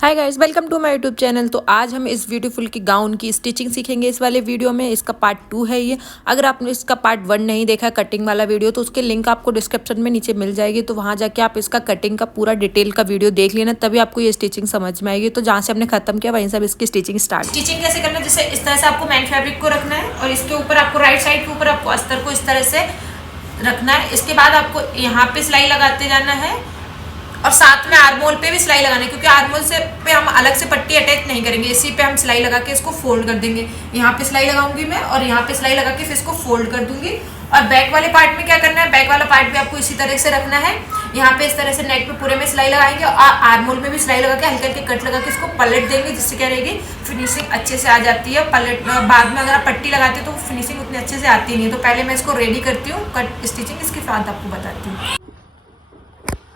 Hi guys, welcome to my YouTube channel. तो आज हम इस ब्यूटीफुल की गाउन की स्टिचिंग सीखेंगे इस वाले वीडियो में। इसका पार्ट 2 है ये। अगर आपने इसका पार्ट 1 नहीं देखा है कटिंग वाला वीडियो, तो उसके लिंक आपको डिस्क्रिप्शन में नीचे मिल जाएगी। तो वहाँ जाके आप इसका कटिंग का पूरा डिटेल का वीडियो देख लेना, तभी आपको ये स्टिचिंग समझ में आएगी। तो जहाँ से हमने खत्म किया वहीं से अब इसकी स्टिचिंग स्टार्ट। स्टिचिंग कैसे करना है, जैसे इस तरह से आपको मेन फैब्रिक को रखना है और इसके ऊपर आपको राइट साइड के ऊपर आपको अस्तर को इस तरह से रखना है। इसके बाद आपको यहाँ पे सिलाई लगाते जाना है और साथ में आर्मोल पे भी सिलाई लगाना है, क्योंकि आर्मोल से पे हम अलग से पट्टी अटैच नहीं करेंगे, इसी पे हम सिलाई लगा के इसको फोल्ड कर देंगे। यहाँ पे सिलाई लगाऊंगी मैं और यहाँ पे सिलाई लगा के फिर इसको फोल्ड कर दूंगी। और बैक वाले पार्ट में क्या करना है, बैक वाला पार्ट भी आपको इसी तरह से रखना है। यहाँ पे इस तरह से नेक पे पूरे में सिलाई लगाएंगे और आर्मोल में भी सिलाई लगा के हल्के हल्के कट लगा के इसको पलट देंगे, जिससे क्या रहेगी फिनिशिंग अच्छे से आ जाती है। पलट बाद में अगर आप पट्टी लगाते हो तो फिनिशिंग उतनी अच्छे से आती नहीं है। तो पहले मैं इसको रेडी करती हूँ कट स्टिचिंग, इसके साथ आपको बताती हूँ।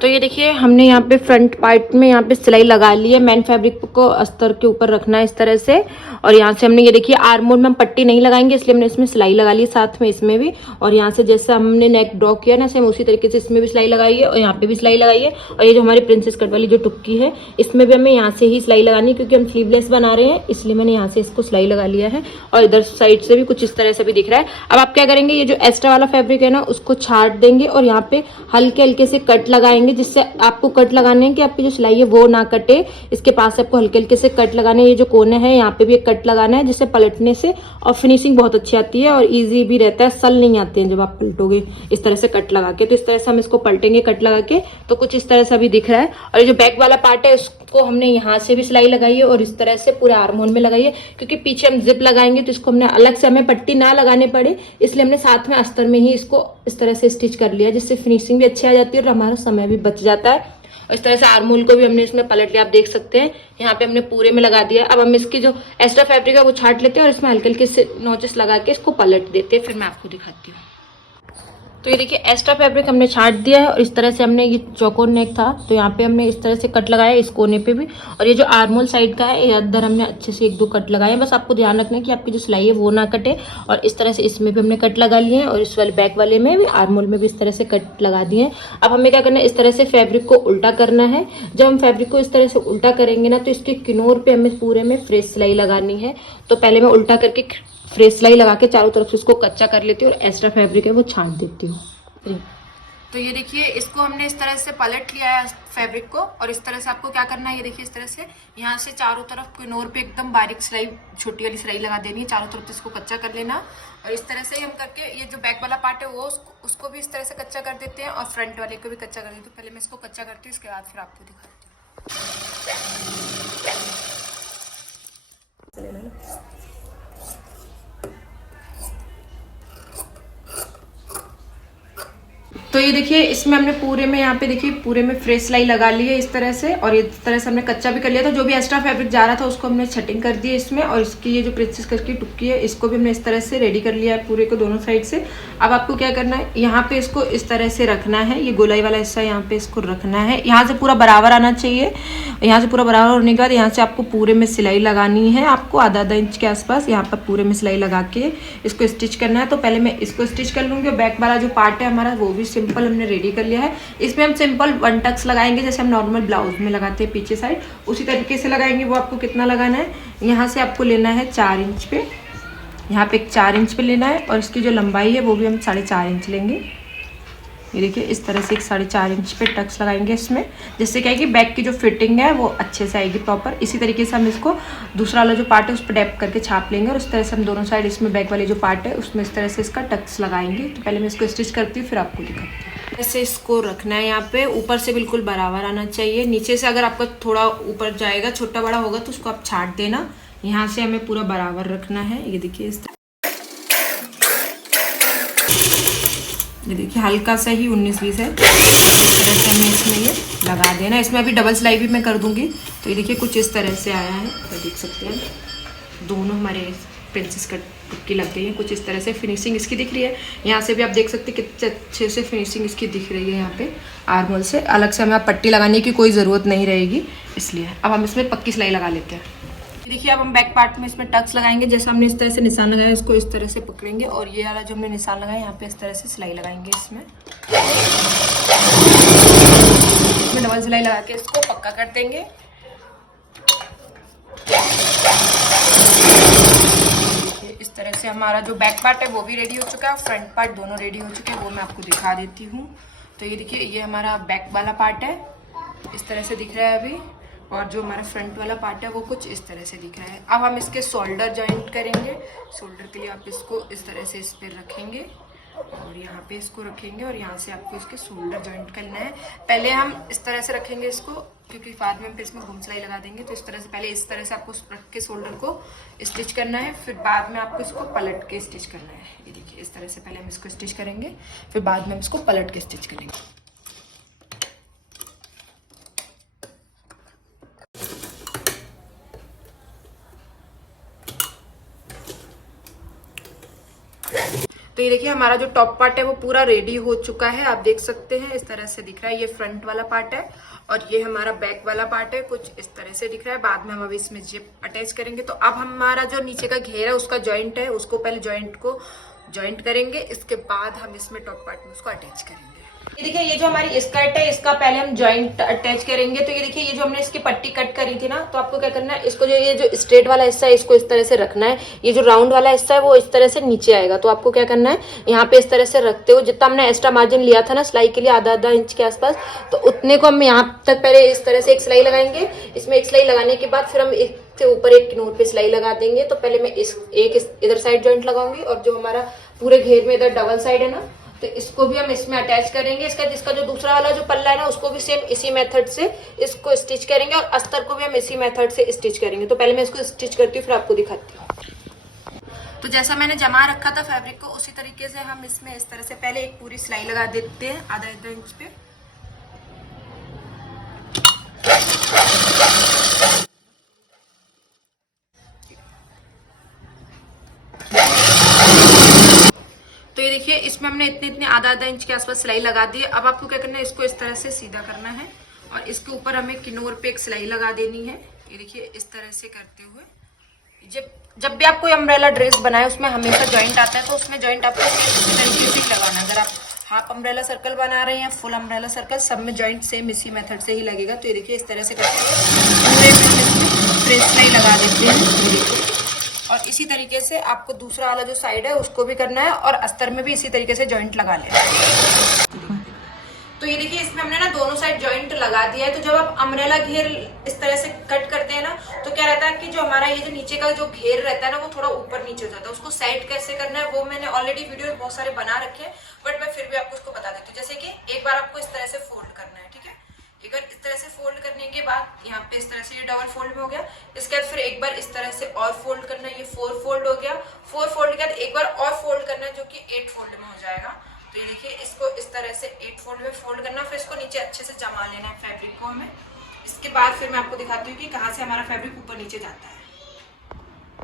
तो ये देखिए, हमने यहाँ पे फ्रंट पार्ट में यहाँ पे सिलाई लगा ली है। मेन फैब्रिक को अस्तर के ऊपर रखना है इस तरह से। और यहाँ से हमने ये देखिए आर्मोल में हम पट्टी नहीं लगाएंगे, इसलिए हमने इसमें सिलाई लगा ली है साथ में इसमें भी। और यहाँ से जैसा हमने नेक ड्रॉ किया ना, सेम उसी तरीके से इसमें भी सिलाई लगाई है और यहाँ पे भी सिलाई लगाई है। और ये जो हमारी प्रिंसेस कट वाली जो टुक्की है, इसमें भी हमें यहाँ से ही सिलाई लगानी है, क्योंकि हम स्लीवलेस बना रहे हैं, इसलिए मैंने यहाँ से इसको सिलाई लगा लिया है। और इधर साइड से भी कुछ इस तरह से भी दिख रहा है। अब आप क्या करेंगे, ये जो एक्स्ट्रा वाला फैब्रिक है ना, उसको छाट देंगे और यहाँ पे हल्के हल्के से कट लगाएंगे, जिससे आपको कट लगाने हैं कि आपकी जो सिलाई है वो ना कटे। इसके पास आपको हल्के हल्के से कट लगाने हैं। ये जो कोने हैं यहाँ पे भी एक कट लगाना है, जिससे पलटने से और फिनिशिंग बहुत अच्छी आती है और इजी भी रहता है, सल नहीं आते हैं जब आप पलटोगे इस तरह से कट लगा के। तो इस तरह से हम इसको पलटेंगे कट लगा के, तो कुछ इस तरह से भी दिख रहा है। और ये जो बैक वाला पार्ट है उसको हमने यहाँ से भी सिलाई लगाई है और इस तरह से पूरे आर्मोल में लगाई है, क्योंकि पीछे हम जिप लगाएंगे तो इसको हमने अलग से हमें पट्टी ना लगाने पड़े, इसलिए हमने साथ में अस्तर में ही इसको इस तरह से स्टिच कर लिया, जिससे फिनिशिंग भी अच्छी आ जाती है और हमारा समय भी बच जाता है। और इस तरह से आर्मोल को भी हमने इसमें पलट लिया, आप देख सकते हैं यहाँ पे हमने पूरे में लगा दिया। अब हम इसकी जो एक्स्ट्रा फैब्रिक है वो छाट लेते हैं और इसमें हल्के हल्के से नोचेस लगा के इसको पलट देते हैं, फिर मैं आपको दिखाती हूँ। तो ये देखिए, एक्स्ट्रा फैब्रिक हमने छाट दिया है और इस तरह से हमने, ये चौकोर नेक था तो यहाँ पे हमने इस तरह से कट लगाया इस कोने पे भी। और ये जो आर्मोल साइड का है, ये अंदर हमने अच्छे से एक दो कट लगाए। बस आपको ध्यान रखना है कि आपकी जो सिलाई है वो ना कटे। और इस तरह से इसमें भी हमने कट लगा लिए हैं और इस वाले बैक वाले में भी, आर्मोल में भी इस तरह से कट लगा दिए हैं। अब हमें क्या करना है, इस तरह से फैब्रिक को उल्टा करना है। जब हम फैब्रिक को इस तरह से उल्टा करेंगे ना, तो इसके किनार पे हमें पूरे में फ्रेश सिलाई लगानी है। तो पहले मैं उल्टा करके फ्रेश सिलाई लगा के चारों तरफ से इसको कच्चा कर लेती हूँ और एक्स्ट्रा फैब्रिक है वो छाट देती हूँ। तो ये देखिए, इसको हमने इस तरह से पलट लिया है फैब्रिक को। और इस तरह से आपको क्या करना है, ये देखिए इस तरह से यहाँ से चारों तरफ किनार पे एकदम बारीक सिलाई, छोटी वाली सिलाई लगा देनी है, चारों तरफ से इसको कच्चा कर लेना। और इस तरह से हम करके ये जो बैक वाला पार्ट है वो उसको भी इस तरह से कच्चा कर देते हैं और फ्रंट वाले को भी कच्चा कर देते हैं। तो पहले मैं इसको कच्चा करती हूँ, इसके बाद फिर आपको दिखाती हूँ। तो ये देखिए, इसमें हमने पूरे में, यहाँ पे देखिए पूरे में फ्रेश सिलाई लगा ली है इस तरह से। और इस तरह से हमने कच्चा भी कर लिया था। जो भी एक्स्ट्रा फैब्रिक जा रहा था उसको हमने छटिंग कर दी है इसमें। और इसकी ये जो प्रिंसेस कट की टुक्की है, इसको भी हमने इस तरह से रेडी कर लिया है पूरे को दोनों साइड से। अब आपको क्या करना है, यहाँ पे इसको इस तरह से रखना है, ये गोलाई वाला हिस्सा यहाँ पे इसको रखना है। यहाँ से पूरा बराबर आना चाहिए। यहाँ से पूरा बराबर होने के बाद यहाँ से आपको पूरे में सिलाई लगानी है, आपको आधा आधा इंच के आसपास यहाँ पर पूरे में सिलाई लगा के इसको स्टिच करना है। तो पहले मैं इसको स्टिच कर लूँगी और बैक वाला जो पार्ट है हमारा वो भी सिंपल हमने रेडी कर लिया है। इसमें हम सिंपल 1 टक्स लगाएंगे, जैसे हम नॉर्मल ब्लाउज में लगाते हैं पीछे साइड, उसी तरीके से लगाएंगे। वो आपको कितना लगाना है, यहाँ से आपको लेना है 4 इंच पे, यहाँ पे 4 इंच पे लेना है। और इसकी जो लंबाई है वो भी हम 4.5 इंच लेंगे। ये देखिए, इस तरह से 4.5 इंच पे टक्स लगाएंगे इसमें, जिससे क्या है कि बैक की जो फिटिंग है वो अच्छे से आएगी प्रॉपर। इसी तरीके से हम इसको दूसरा वाला जो पार्ट है उस पर डैप करके छाप लेंगे और उस तरह से हम दोनों साइड इसमें बैक वाले जो पार्ट है उसमें इस तरह से इसका टक्स लगाएंगे। तो पहले मैं इसको स्टिच करती हूँ, फिर आपको दिखाती हूँ। ऐसे इसको रखना है, यहाँ पे ऊपर से बिल्कुल बराबर आना चाहिए। नीचे से अगर आपका थोड़ा ऊपर जाएगा, छोटा बड़ा होगा, तो उसको आप छाट देना। यहाँ से हमें पूरा बराबर रखना है। ये देखिए, ये देखिए हल्का सा ही 19-20 है, इस तरह से हमें इसमें ये लगा देना। इसमें अभी डबल सिलाई भी मैं कर दूंगी। तो ये देखिए कुछ इस तरह से आया है, तो देख सकते हैं दोनों हमारे प्रिंसेस कट टुक्की लग गई है। कुछ इस तरह से फिनिशिंग इसकी दिख रही है। यहाँ से भी आप देख सकते हैं कितने अच्छे से फिनिशिंग इसकी दिख रही है। यहाँ पे आर्मोल से अलग से हमें पट्टी लगाने की कोई ज़रूरत नहीं रहेगी, इसलिए अब हम इसमें पक्की सिलाई लगा लेते हैं। देखिए, अब हम बैक पार्ट में इसमें टक्स लगाएंगे। जैसे हमने इस तरह से निशान लगाया, इसको इस तरह से पकड़ेंगे और ये वाला जो हमने निशान लगाया यहाँ पे इस तरह से सिलाई लगाएंगे। इसमें डबल सिलाई लगा के इसको पक्का कर देंगे। इस तरह से हमारा जो बैक पार्ट है वो भी रेडी हो चुका है, फ्रंट पार्ट दोनों रेडी हो चुके हैं, वो मैं आपको दिखा देती हूँ। तो ये देखिए, ये हमारा बैक वाला पार्ट है, इस तरह से दिख रहा है अभी, और जो हमारा फ्रंट वाला पार्ट है वो कुछ इस तरह से दिख रहा है। अब हम इसके शोल्डर जॉइंट करेंगे। शोल्डर के लिए आप इसको इस तरह से इस पर रखेंगे और यहाँ पे इसको रखेंगे, और यहाँ से आपको इसके शोल्डर जॉइंट करना है। पहले हम इस तरह से रखेंगे इसको, क्योंकि बाद में हम इसमें घुम सिलाई लगा देंगे। तो इस तरह से पहले इस तरह से आपको रख के शोल्डर को स्टिच करना है, फिर बाद में आपको इसको पलट के स्टिच करना है। ये देखिए, इस तरह से पहले हम इसको स्टिच करेंगे, फिर बाद में हम इसको पलट के स्टिच करेंगे। तो ये देखिए, हमारा जो टॉप पार्ट है वो पूरा रेडी हो चुका है, आप देख सकते हैं इस तरह से दिख रहा है। ये फ्रंट वाला पार्ट है और ये हमारा बैक वाला पार्ट है, कुछ इस तरह से दिख रहा है। बाद में हम अभी इसमें जिप अटैच करेंगे। तो अब हमारा जो नीचे का घेर है उसका जॉइंट है, उसको पहले जॉइंट को जॉइंट करेंगे, इसके बाद हम इसमें टॉप पार्ट में उसको अटैच करेंगे। ये देखिए, ये जो हमारी स्कर्ट है इसका पहले हम जॉइंट अटैच करेंगे। तो ये देखिए, ये जो हमने इसकी पट्टी कट करी थी ना, तो आपको क्या करना है, इसको जो ये जो स्ट्रेट वाला हिस्सा है इसको इस तरह से रखना है। ये जो राउंड वाला हिस्सा है वो इस तरह से नीचे आएगा। तो आपको क्या करना है, यहाँ पे इस तरह से रखते हो, जितना हमने एक्स्ट्रा मार्जिन लिया था ना सिलाई के लिए, आधा इंच के आसपास, तो उतने को हम यहाँ तक पहले इस तरह से एक सिलाई लगाएंगे। इसमें एक सिलाई लगाने के बाद फिर हम इससे ऊपर एक किनोर पे सिलाई लगा देंगे। तो पहले मैं इधर साइड जॉइंट लगाऊंगी, और जो हमारा पूरे घेर में इधर डबल साइड है ना, तो इसको भी हम इसमें अटैच करेंगे। इसका जो दूसरा वाला जो पल्ला है ना, उसको भी सेम इसी मेथड से इसको स्टिच करेंगे, और अस्तर को भी हम इसी मेथड से स्टिच करेंगे। तो पहले मैं इसको स्टिच करती हूँ, फिर आपको दिखाती हूँ। तो जैसा मैंने जमा रखा था फैब्रिक को, उसी तरीके से हम इसमें इस तरह से पहले एक पूरी सिलाई लगा देते हैं, आधा इंच पे। तो ये देखिए, इसमें हमने इतने आधा इंच के आसपास सिलाई लगा दी है। अब आपको क्या करना है, इसको इस तरह से सीधा करना है, और इसके ऊपर हमें किनोर पे एक सिलाई लगा देनी है। ये देखिए, इस तरह से करते हुए जब भी आप कोई अम्ब्रेला ड्रेस बनाए उसमें हमेशा जॉइंट आता है, तो उसमें जॉइंट आपको इस तरीके से ही लगाना। अगर आप हाफ अम्ब्रेला सर्कल बना रहे हैं या फुल अम्ब्रेला सर्कल, सब में जॉइंट सेम इसी मेथड से ही लगेगा। तो ये देखिए, इस तरह से करते हुए पूरे सिलाई लगा देते हैं। और इसी तरीके से आपको दूसरा वाला जो साइड है उसको भी करना है, और अस्तर में भी इसी तरीके से जॉइंट लगा लेना है। तो ये देखिए, इसमें हमने ना दोनों साइड जॉइंट लगा दिया है। तो जब आप अम्ब्रेला घेर इस तरह से कट करते हैं ना, तो क्या रहता है कि जो हमारा ये जो नीचे का जो घेर रहता है ना, वो थोड़ा ऊपर नीचे हो जाता है। उसको साइड कैसे करना है वो मैंने ऑलरेडी वीडियो में बहुत सारे बना रखे हैं, बट मैं फिर भी आपको उसको बता देती हूँ। जैसे कि एक बार आपको इस तरह से फोल्ड करना है, ठीक है। एक बार इस तरह से फोल्ड करने के बाद यहाँ पे इस तरह से ये डबल फोल्ड में हो गया। इसके बाद फिर एक बार इस तरह से और फोल्ड करना है, ये 4 फोल्ड हो गया। 4 फोल्ड के बाद एक बार और फोल्ड करना है, जो कि 8 फोल्ड में हो जाएगा। तो ये देखिए, इसको इस तरह से 8 फोल्ड में फोल्ड करना, फिर इसको नीचे अच्छे से जमा लेना है फैब्रिक को हमें। इसके बाद फिर मैं आपको दिखाती हूँ कि कहाँ से हमारा फैब्रिक ऊपर नीचे जाता है।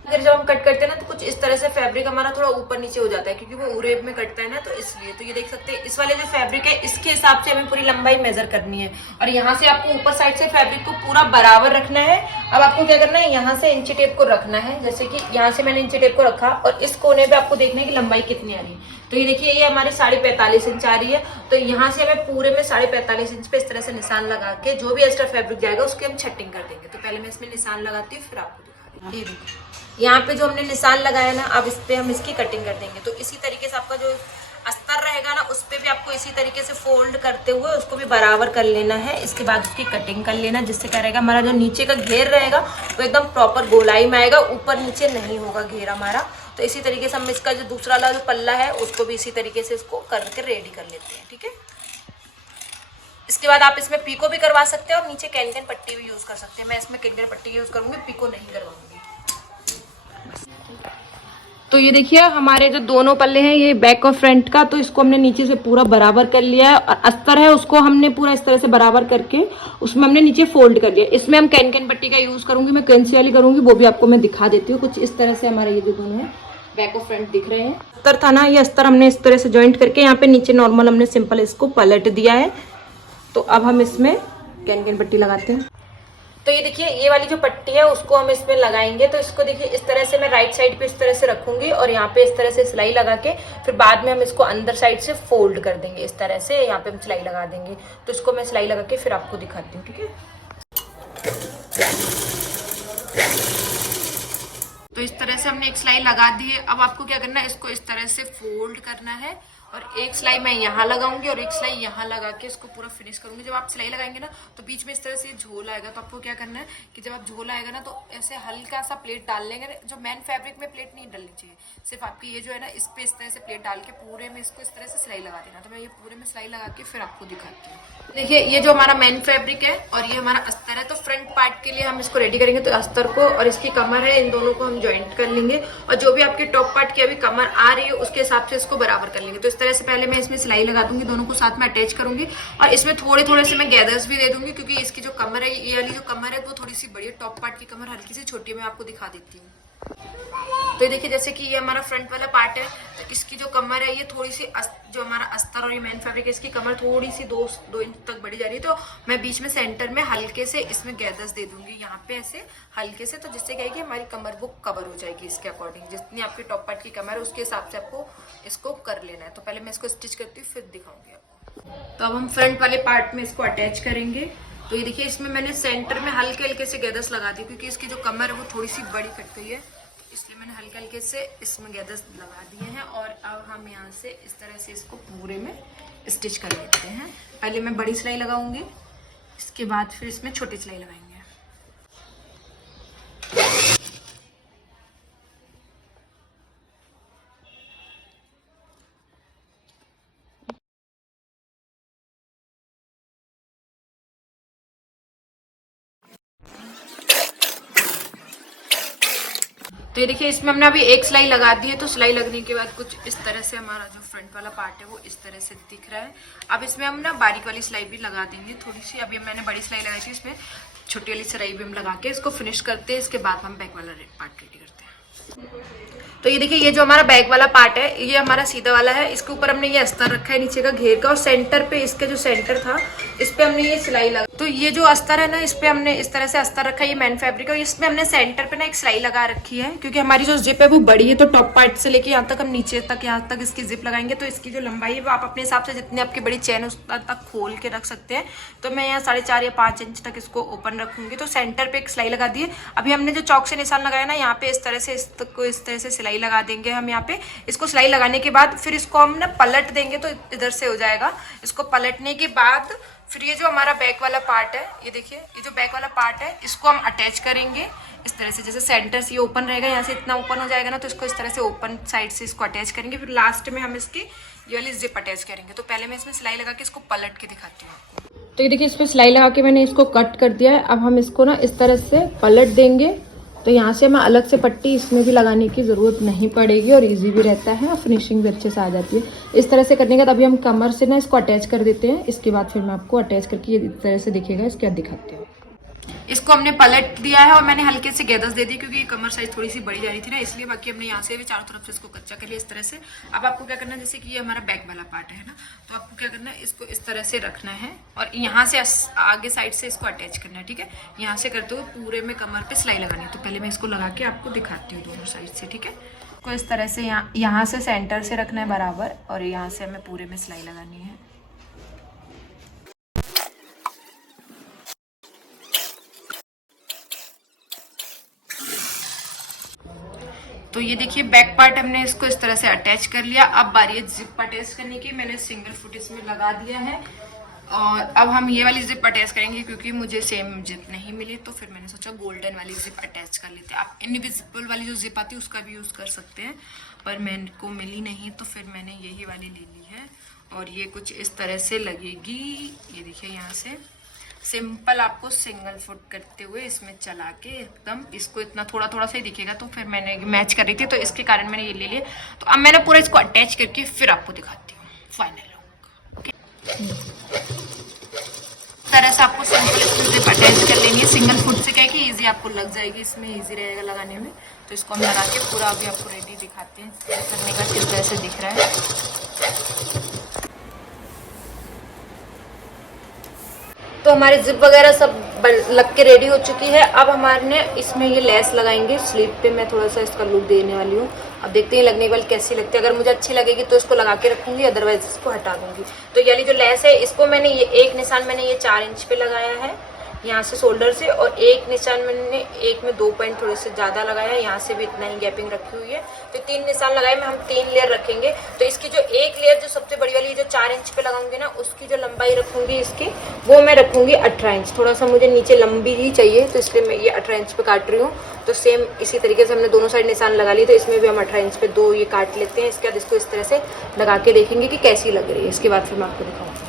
अगर जब हम कट करते हैं ना, तो कुछ इस तरह से फैब्रिक हमारा थोड़ा ऊपर नीचे हो जाता है, क्योंकि वो उरेब में कटता है ना, तो इसलिए। तो ये देख सकते हैं, इस वाले जो फैब्रिक है इसके हिसाब से हमें पूरी लंबाई मेजर करनी है, और यहाँ से आपको ऊपर साइड से फैब्रिक को पूरा बराबर रखना है। अब आपको क्या करना है, यहाँ से इंची टेप को रखना है। जैसे कि यहाँ से मैंने इंची टेप को रखा, और इस कोने पे आपको देखना है कि लंबाई कितनी आ रही है। तो ये देखिए, ये हमारे 45.5 इंच आ रही है। तो यहाँ से हमें पूरे में 45.5 इंच पे इस तरह से निशान लगा के जो भी एक्स्ट्रा फैब्रिक जाएगा उसकी हम छटिंग कर देंगे। तो पहले मैं इसमें निशान लगाती हूँ, फिर आपको दिखा देती हूँ। यहाँ पे जो हमने निशान लगाया ना, अब इस पे हम इसकी कटिंग कर देंगे। तो इसी तरीके से आपका जो अस्तर रहेगा ना, उस पे भी आपको इसी तरीके से फोल्ड करते हुए उसको भी बराबर कर लेना है। इसके बाद उसकी कटिंग कर लेना, जिससे क्या रहेगा, हमारा जो नीचे का घेर रहेगा वो एकदम प्रॉपर गोलाई में आएगा, ऊपर नीचे नहीं होगा घेर हमारा। तो इसी तरीके से हम इसका जो दूसरा वाला जो पल्ला है उसको भी इसी तरीके से इसको करके रेडी कर लेते हैं, ठीक है। इसके बाद आप इसमें पीको भी करवा सकते हैं, और नीचे कैन पट्टी भी यूज कर सकते हैं। मैं इसमें कैन पट्टी यूज करूंगी, पीको नहीं करवाऊंगी। तो ये देखिए, हमारे जो दोनों पल्ले हैं, ये बैक और फ्रंट का, तो इसको हमने नीचे से पूरा बराबर कर लिया है, और अस्तर है उसको हमने पूरा इस तरह से बराबर करके उसमें हमने नीचे फोल्ड कर लिया। इसमें हम कैन पट्टी का यूज करूंगी, मैं कैंची वाली करूंगी, वो भी आपको मैं दिखा देती हूँ। कुछ इस तरह से हमारे ये जो दोनों है बैक और फ्रंट दिख रहे हैं। अस्तर था ना, ये अस्तर हमने इस तरह से ज्वाइंट करके यहाँ पे नीचे नॉर्मल हमने सिंपल इसको पलट दिया है। तो अब हम इसमें कैन पट्टी लगाते हैं। तो ये देखिए, ये वाली जो पट्टी है उसको हम इसमें लगाएंगे। तो इसको देखिए, इस तरह से मैं राइट साइड पे इस तरह से रखूंगी, और यहाँ पे इस तरह से सिलाई लगा के फिर बाद में हम इसको अंदर साइड से फोल्ड कर देंगे। इस तरह से यहाँ पे हम सिलाई लगा देंगे। तो इसको मैं सिलाई लगा के फिर आपको दिखाती हूँ, ठीक है। तो इस तरह से हमने एक सिलाई लगा दी है। अब आपको क्या करना है, इसको इस तरह से फोल्ड करना है और एक सिलाई मैं यहाँ लगाऊंगी और एक सिलाई यहाँ लगा के इसको पूरा फिनिश करूंगी। जब आप सिलाई लगाएंगे ना तो बीच में इस तरह से झोल आएगा, तो आपको क्या करना है कि जब आप झोल आएगा ना तो ऐसे हल्का सा प्लेट डाल लेंगे। जो मेन फैब्रिक में प्लेट नहीं डालनी चाहिए, सिर्फ आपकी ये जो है ना इस पे इस तरह से प्लेट डाल के पूरे में इसको इस तरह से सिलाई लगा देना। तो मैं ये पूरे में सिलाई लगा के फिर आपको दिखाती हूँ। देखिए ये जो हमारा मेन फैब्रिक है और ये हमारा अस्तर है, तो फ्रंट पार्ट के लिए हम इसको रेडी करेंगे। तो अस्तर को और इसकी कमर है, इन दोनों को हम ज्वाइंट कर लेंगे और जो भी आपके टॉप पार्ट की अभी कमर आ रही है उसके हिसाब से इसको बराबर कर लेंगे। तो इस तरह से पहले मैं इसमें सिलाई लगा दूंगी, दोनों को साथ में अटैच करूंगी और इसमें थोड़े थोड़े से मैं गैदर्स भी दे दूंगी, क्योंकि इसकी जो कमर है, ये वाली जो कमर है वो थोड़ी सी बड़ी है, टॉप पार्ट की कमर हल्की सी छोटी है। मैं आपको दिखा देती हूँ। तो ये देखिए जैसे कि ये हमारा फ्रंट वाला पार्ट है, तो इसकी जो कमर है ये थोड़ी सी जो हमारा अस्तर और ये मेन फैब्रिक है, इसकी कमर थोड़ी सी 2 इंच तक बढ़ी जा रही है। तो मैं बीच में सेंटर में हल्के से इसमें गैदर्स दे दूंगी यहाँ पे ऐसे हल्के से, तो जिससे क्या है कि हमारी कमर वो कवर हो जाएगी। इसके अकॉर्डिंग जितनी आपकी टॉप पार्ट की कमर है उसके हिसाब से आपको इसको कर लेना है। तो पहले मैं इसको स्टिच करती हूँ फिर दिखाऊंगी आपको। तो अब हम फ्रंट वाले पार्ट में इसको अटैच करेंगे। तो ये देखिए इसमें मैंने सेंटर में हल्के हल्के से गैदर्स लगा दी, क्योंकि इसकी जो कमर है वो थोड़ी सी बड़ी कट गई है, इसलिए मैंने हल्के हल्के से इसमें गैदर्स लगा दिए हैं। और अब हम यहाँ से इस तरह से इसको पूरे में स्टिच कर लेते हैं। पहले मैं बड़ी सिलाई लगाऊंगी, इसके बाद फिर इसमें छोटी सिलाई लगाएंगे। तो ये देखिए इसमें हमने अभी एक सिलाई लगा दी है। तो सिलाई लगने के बाद कुछ इस तरह से हमारा जो फ्रंट वाला पार्ट है वो इस तरह से दिख रहा है। अब इसमें हम ना बारीक वाली सिलाई भी लगा देंगे थोड़ी सी। अभी मैंने बड़ी सिलाई लगाई थी, इसमें छोटी वाली सिलाई भी हम लगा के इसको फिनिश करते हैं। इसके बाद हम बैक वाला पार्ट रेडी करते हैं। तो ये देखिए ये जो हमारा बैक वाला पार्ट है ये हमारा सीधा वाला है। इसके ऊपर हमने ये अस्तर रखा है नीचे का घेर का, और सेंटर पे इसके जो सेंटर था इस पे हमने ये सिलाई लगा। तो ये जो अस्तर है ना इस पे हमने इस तरह से अस्तर रखा है, ये मेन फैब्रिक है। और इसमें हमने सेंटर पे ना एक सिलाई लगा रखी है, क्योंकि हमारी जो जिप है वो बड़ी है। तो टॉप पार्ट से लेके यहाँ तक हम नीचे तक यहाँ तक इसकी जिप लगाएंगे। तो इसकी जो लंबाई है वो आप अपने हिसाब से जितनी आपकी बड़ी चैन उस तक खोल के रख सकते हैं। तो मैं यहाँ 4.5 या 5 इंच तक इसको ओपन रखूंगी। तो सेंटर पे एक सिलाई लगा दी है। अभी हमने जो चौक से निशान लगाया ना यहाँ पे इस तरह से इस तरह से सिलाई लगा देंगे हम यहाँ पे। इसको सिलाई लगाने के बाद फिर इसको हम ना पलट देंगे, तो इधर से हो जाएगा। इसको पलटने के बाद फिर ये जो हमारा बैक वाला पार्ट है, ये देखिए ये जो बैक वाला पार्ट है इसको हम अटैच करेंगे इस तरह से। जैसे सेंटर से ये ओपन रहेगा, यहाँ से इतना ओपन हो जाएगा ना, तो इसको इस तरह से ओपन साइड से इसको अटैच करेंगे। फिर लास्ट में हम इसकी ये वाली जिप अटैच करेंगे। तो पहले मैं इसमें सिलाई लगा के इसको पलट के दिखाती हूँ आपको। तो ये देखिए इसमें सिलाई लगा के मैंने इसको कट कर दिया है। अब हम इसको ना इस तरह से पलट देंगे, तो यहाँ से हमें अलग से पट्टी इसमें भी लगाने की ज़रूरत नहीं पड़ेगी और इजी भी रहता है और फिनिशिंग भी अच्छे से आ जाती है। इस तरह से करने के बाद अभी हम कमर से ना इसको अटैच कर देते हैं। इसके बाद फिर मैं आपको अटैच करके ये इस तरह से दिखेगा, इसके बाद दिखाती हूँ। इसको हमने पलट दिया है और मैंने हल्के से गैदर्स दे दी, क्योंकि कमर साइज थोड़ी सी बड़ी जा रही थी ना, इसलिए। बाकी हमने यहाँ से भी चारों तरफ से इसको कच्चा कर लिया इस तरह से। अब आपको क्या करना है, जैसे कि ये हमारा बैक वाला पार्ट है ना, तो आपको क्या करना है, इसको इस तरह से रखना है और यहाँ से आगे साइड से इसको अटैच करना है। ठीक है, यहाँ से करते हुए पूरे में कमर पे सिलाई लगानी है। तो पहले मैं इसको लगा के आपको दिखाती हूँ दोनों साइड से। ठीक है, को इस तरह से यहाँ से सेंटर से रखना है बराबर, और यहाँ से हमें पूरे में सिलाई लगानी है। तो ये देखिए बैक पार्ट हमने इसको इस तरह से अटैच कर लिया। अब बारी है जिप अटैच करने की। मैंने सिंगल फुट इसमें लगा दिया है और अब हम ये वाली जिप अटैच करेंगे, क्योंकि मुझे सेम जिप नहीं मिली तो फिर मैंने सोचा गोल्डन वाली जिप अटैच कर लेते हैं। आप इनविजिबल वाली जो जिप आती है उसका भी यूज़ कर सकते हैं, पर मेरे को मिली नहीं तो फिर मैंने यही वाली ले ली है। और ये कुछ इस तरह से लगेगी। ये देखिए यहाँ से सिंपल आपको सिंगल फुट करते हुए इसमें चला के एकदम इसको इतना थोड़ा थोड़ा सा ही दिखेगा। तो फिर मैंने मैच कर रही थी तो इसके कारण मैंने ये ले लिया। तो अब मैंने पूरा इसको अटैच करके फिर आपको दिखाती हूँ फाइनल लुक। तरह से आपको सिंपल जिप अटैच कर लेंगे। सिंगल फुट से क्या है कि इजी आपको लग जाएगी, इसमें इजी रहेगा लगाने में। तो इसको हम लगा के पूरा अभी आपको रेडी दिखाते हैं करने का किस तरह से दिख रहा है। तो हमारी जिप वगैरह सब लग के रेडी हो चुकी है। अब हमारे इसमें ये लेस लगाएंगे स्लीव पे। मैं थोड़ा सा इसका लुक देने वाली हूँ। अब देखते हैं लगने के बाद कैसी लगती है। अगर मुझे अच्छी लगेगी तो इसको लगा के रखूंगी, अदरवाइज इसको हटा दूंगी। तो ये वाली जो लेस है इसको मैंने ये एक निशान मैंने ये 4 इंच पे लगाया है। यहाँ से शोल्डर से, और एक निशान मैंने एक में 2 पॉइंट थोड़े से ज़्यादा लगाया है, यहाँ से भी इतना ही गैपिंग रखी हुई है। तो 3 निशान लगाए में हम 3 लेयर रखेंगे। तो इसकी जो एक लेयर जो सबसे बड़ी वाली जो 4 इंच पे लगाऊंगी ना, उसकी जो लंबाई रखूंगी इसकी, वो मैं रखूंगी 18 इंच। थोड़ा सा मुझे नीचे लंबी ही चाहिए, तो इसलिए मैं ये 18 इंच पे काट रही हूँ। तो सेम इसी तरीके से हमने दोनों साइड निशान लगा लिए, तो इसमें भी हम 18 इंच पे 2 ये काट लेते हैं। इसके बाद इसको इस तरह से लगा के देखेंगे कि कैसी लग रही है। इसके बाद फिर मैं आपको दिखाऊंगी।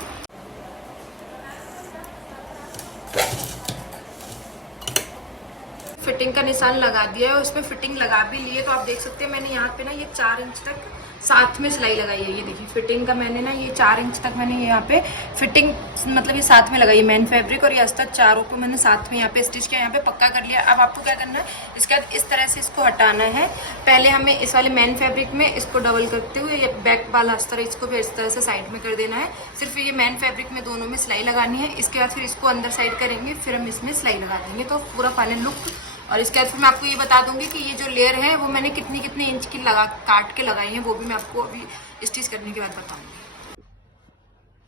फिटिंग का निशान लगा दिया है और इसमें फिटिंग लगा भी ली है। तो आप देख सकते हैं मैंने यहाँ पे ना ये 4 इंच तक साथ में सिलाई लगाई है। ये देखिए फिटिंग का मैंने ना ये 4 इंच तक मैंने यहाँ पे फिटिंग मतलब ये साथ में लगाई है, मेन फैब्रिक और ये अस्तर चारों को मैंने साथ में यहाँ पे स्टिच किया, यहाँ पे पक्का कर लिया। अब आपको क्या करना है, इसके बाद इस तरह से इसको हटाना है। पहले हमें इस वाले मेन फैब्रिक में इसको डबल करते हुए ये बैक वाला अस्तर इसको फिर इस तरह से साइड में कर देना है। सिर्फ ये मेन फैब्रिक में दोनों में सिलाई लगानी है। इसके बाद फिर इसको अंदर साइड करेंगे, फिर हम इसमें सिलाई लगा देंगे, तो पूरा फाइनल लुक। और इसके बाद फिर मैं आपको ये बता दूंगी कि ये जो लेयर है वो मैंने कितनी कितनी इंच की काट के लगाई है, वो भी मैं आपको अभी स्टिच करने के बाद बताऊंगी।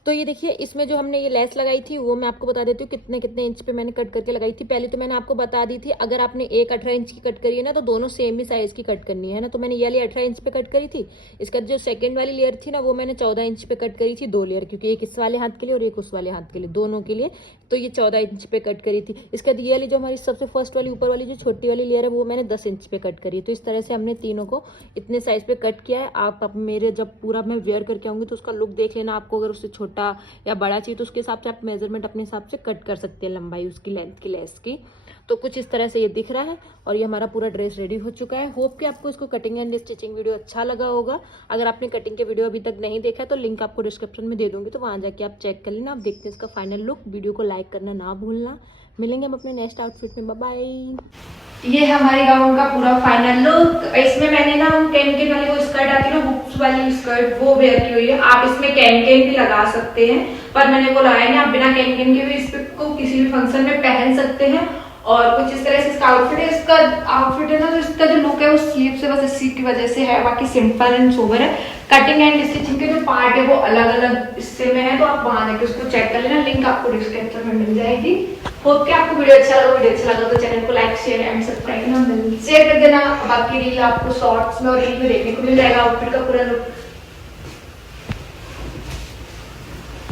तो ये देखिए इसमें जो हमने ये लेस लगाई थी वो मैं आपको बता देती हूँ कितने कितने इंच पे मैंने कट करके लगाई थी। पहले तो मैंने आपको बता दी थी, अगर आपने एक 18 इंच की कट करी है ना, तो दोनों सेम ही साइज की कट करनी है ना। तो मैंने ये वाली 18 इंच पे कट करी थी। इसका जो सेकंड वाली लेयर थी ना, वो मैंने 14 इंच पे कट करी थी, 2 लेयर, क्योंकि एक इस वाले हाथ के लिए और एक उस वाले हाथ के लिए, दोनों के लिए। तो ये 14 इंच पे कट करी थी। इसके बाद ये वाली जो हमारी सबसे फर्स्ट वाली ऊपर वाली जो छोटी वाली लेयर है, वो मैंने 10 इंच पे कट करी है। तो इस तरह से हमने तीनों को इतने साइज पे कट किया है। आप मेरे जब पूरा मैं वेयर करके आऊंगी तो उसका लुक देख लेना। आपको अगर उससे छोटा या बड़ा चाहिए तो उसके हिसाब से आप मेजरमेंट अपने हिसाब से कट कर सकते हैं, लंबाई उसकी, लेंथ की, लेस की। तो कुछ इस तरह से ये दिख रहा है और ये हमारा पूरा ड्रेस रेडी हो चुका है। होप कि आपको इसको कटिंग एंड स्टिचिंग वीडियो अच्छा लगा होगा। अगर आपने कटिंग के वीडियो अभी तक नहीं देखा है तो लिंक आपको डिस्क्रिप्शन में दे दूंगी, तो वहां जाके आप चेक कर लेना। आप देखते हैं इसका फाइनल लुक। वीडियो को लाइक करना ना भूलना। मिलेंगे हम अपने नेक्स्ट आउटफिट में। Bye bye. ये हमारे गाउन का पूरा फाइनल लुक। इसमें मैंने ना कैन वाली वो स्कर्ट आती है ना, हुक्स वाली स्कर्ट, वो वेयर की हुई है। आप इसमें कैन भी लगा सकते हैं, पर मैंने वो लगाया नहीं। आप बिना कैन के भी इसको किसी भी फंक्शन में पहन सकते हैं। और कुछ इस तरह से इसका आउटफिट है। इसका आउटफिट है ना, तो इसका जो लुक है वो स्लीव से बस इसी की वजह से है, बाकी सिंपल एंड सोबर है। कटिंग एंड स्टिचिंग के जो पार्ट है वो अलग अलग हिस्से में है, तो आप वहां जाके उसको चेक कर लेना। लिंक आपको डिस्क्रिप्शन में मिल जाएगी। होप कि आपको वीडियो अच्छा लगा तो चैनल को like, share and subscribe share कर देना। बाकी रील आपको शॉर्ट्स में और रील में देखने को मिल जाएगा आउटफिट का पूरा लुक।